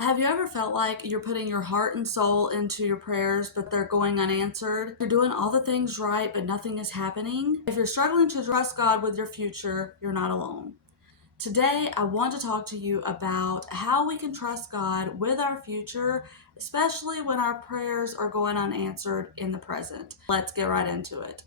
Have you ever felt like you're putting your heart and soul into your prayers, but they're going unanswered? You're doing all the things right, but nothing is happening? If you're struggling to trust God with your future, you're not alone. Today, I want to talk to you about how we can trust God with our future, especially when our prayers are going unanswered in the present. Let's get right into it.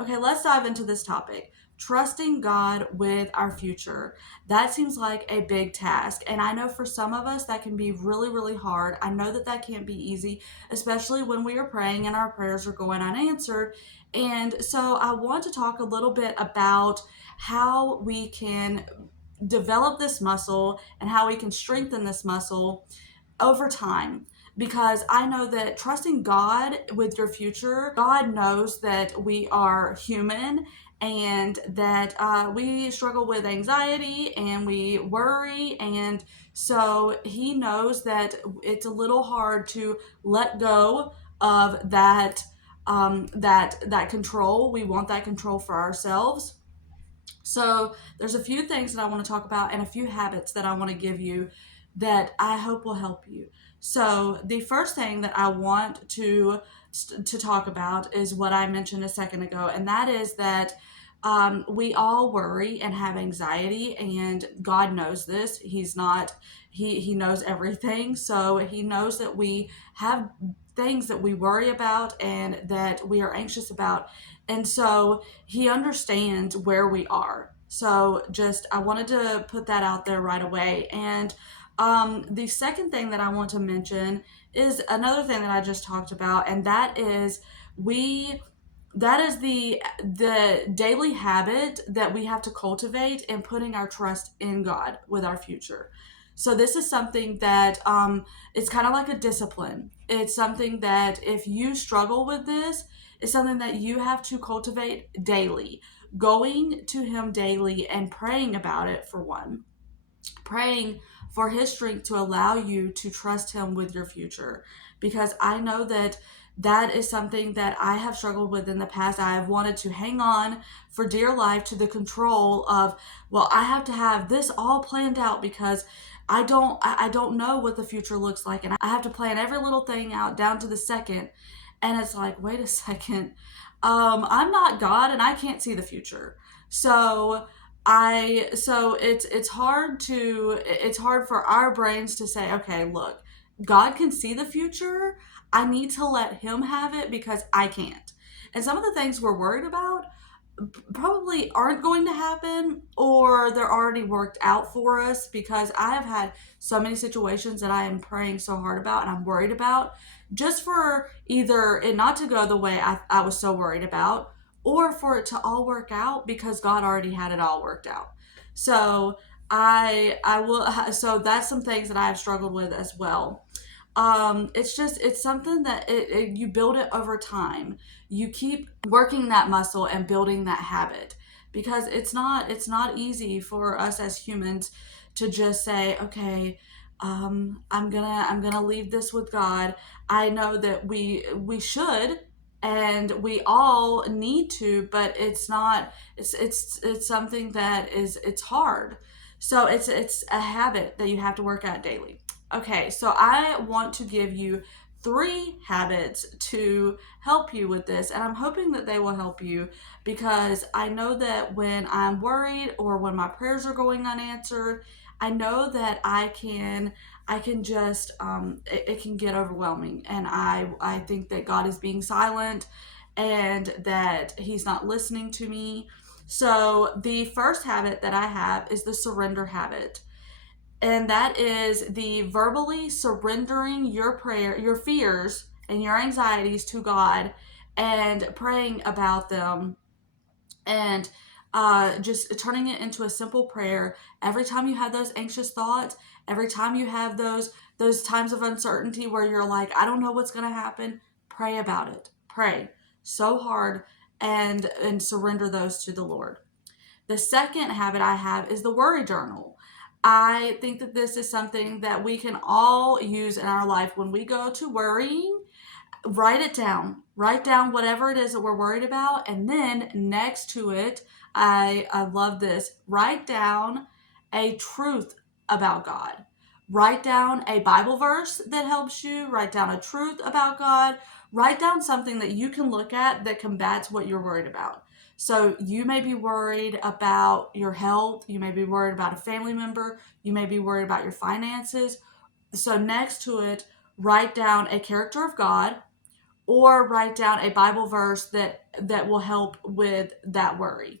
Okay, let's dive into this topic. Trusting God with our future. That seems like a big task. And I know for some of us that can be really, really hard. I know that that can't be easy, especially when we are praying and our prayers are going unanswered. And so I want to talk a little bit about how we can develop this muscle and how we can strengthen this muscle over time, because I know that trusting God with your future, God knows that we are human and that we struggle with anxiety and we worry, and so He knows that it's a little hard to let go of that control. We want that control for ourselves. So there's a few things that I want to talk about and a few habits that I want to give you that I hope will help you. So the first thing that I want to talk about is what I mentioned a second ago, and that is that we all worry and have anxiety, and God knows this. He's not He knows everything, so He knows that we have things that we worry about and that we are anxious about, and so He understands where we are. So just I wanted to put that out there right away. And the second thing that I want to mention is another thing that I just talked about, and that is we that is the daily habit that we have to cultivate in putting our trust in God with our future. So this is something that it's kind of like a discipline. It's something that if you struggle with this, it's something that you have to cultivate daily. Going to Him daily and praying about it, for one, praying for His strength to allow you to trust Him with your future. Because I know that that is something that I have struggled with in the past. I have wanted to hang on for dear life to the control of, well, I have to have this all planned out because I don't know what the future looks like, and I have to plan every little thing out down to the second. And it's like, wait a second, I'm not God and I can't see the future. So it's hard for our brains to say, okay, look, God can see the future. I need to let Him have it because I can't. And some of the things we're worried about probably aren't going to happen, or they're already worked out for us, because I have had so many situations that I am praying so hard about and I'm worried about, just for either it not to go the way I was so worried about, or for it to all work out because God already had it all worked out. So I will so that's some things that I have struggled with as well. It's something that you build it over time. You keep working that muscle and building that habit, because it's not easy for us as humans to just say, okay, I'm gonna leave this with God. I know that we should, and we all need to, but it's not. It's something that it's hard. So it's a habit that you have to work at daily. Okay, so I want to give you 3 habits to help you with this, and I'm hoping that they will help you, because I know that when I'm worried or when my prayers are going unanswered, I know that I can just it can get overwhelming, and I think that God is being silent and that He's not listening to me. So the first habit that I have is the surrender habit, and that is the verbally surrendering your fears and your anxieties to God, and praying about them, and just turning it into a simple prayer every time you have those anxious thoughts, every time you have those times of uncertainty where you're like, I don't know what's going to happen. Pray about it. Pray so hard, and surrender those to the Lord. The second habit I have is the worry journal. I think that this is something that we can all use in our life when we go to worrying. Write it down. Write down whatever it is that we're worried about. And then next to it, I love this. Write down a truth about God. Write down a Bible verse that helps you, write down a truth about God, write down something that you can look at that combats what you're worried about. So you may be worried about your health, you may be worried about a family member, you may be worried about your finances. So next to it, write down a character of God or write down a Bible verse that will help with that worry.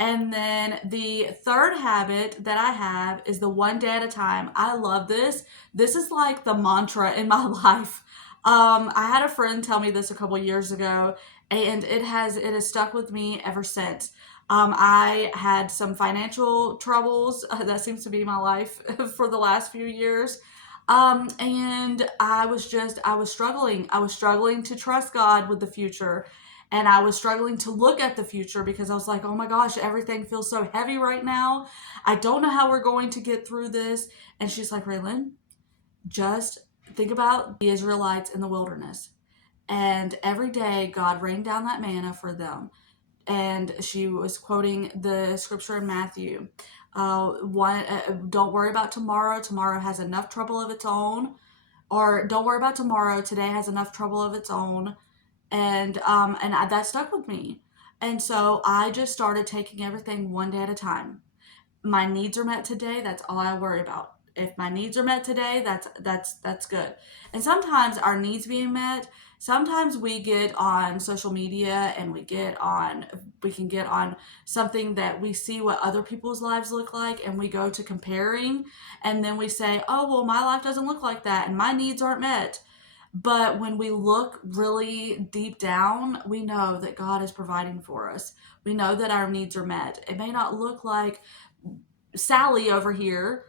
And then the third habit that I have is the one day at a time. I love this. This is like the mantra in my life. I had a friend tell me this a couple years ago, and it has stuck with me ever since. I had some financial troubles. That seems to be my life for the last few years. And I was struggling. I was struggling to trust God with the future. And I was struggling to look at the future because I was like, oh my gosh, everything feels so heavy right now. I don't know how we're going to get through this. And she's like, Raylynn, just think about the Israelites in the wilderness. And every day, God rained down that manna for them. And she was quoting the scripture in Matthew. Don't worry about tomorrow. Tomorrow has enough trouble of its own. Or don't worry about tomorrow. Today has enough trouble of its own. And that stuck with me. And so I just started taking everything one day at a time. My needs are met today, that's all I worry about. If my needs are met today, that's good. And sometimes our needs being met, sometimes we get on social media and we can get on something that we see what other people's lives look like, and we go to comparing, and then we say, oh well, my life doesn't look like that and my needs aren't met. But when we look really deep down, we know that God is providing for us. We know that our needs are met. It may not look like Sally over here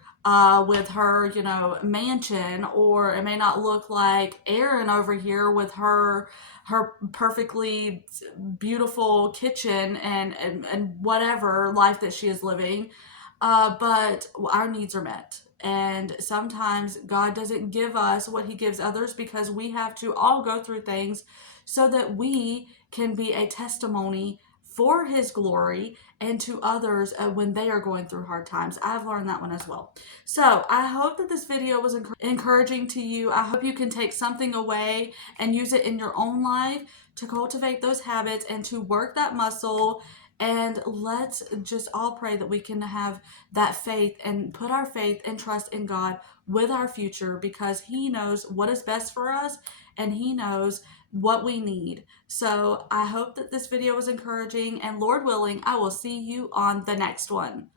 with her, mansion, or it may not look like Erin over here with her perfectly beautiful kitchen and whatever life that she is living. But our needs are met. And sometimes God doesn't give us what He gives others because we have to all go through things so that we can be a testimony for His glory and to others when they are going through hard times. I've learned that one as well. So I hope that this video was encouraging to you. I hope you can take something away and use it in your own life to cultivate those habits and to work that muscle. And let's just all pray that we can have that faith and put our faith and trust in God with our future, because He knows what is best for us and He knows what we need. So I hope that this video was encouraging, and Lord willing, I will see you on the next one.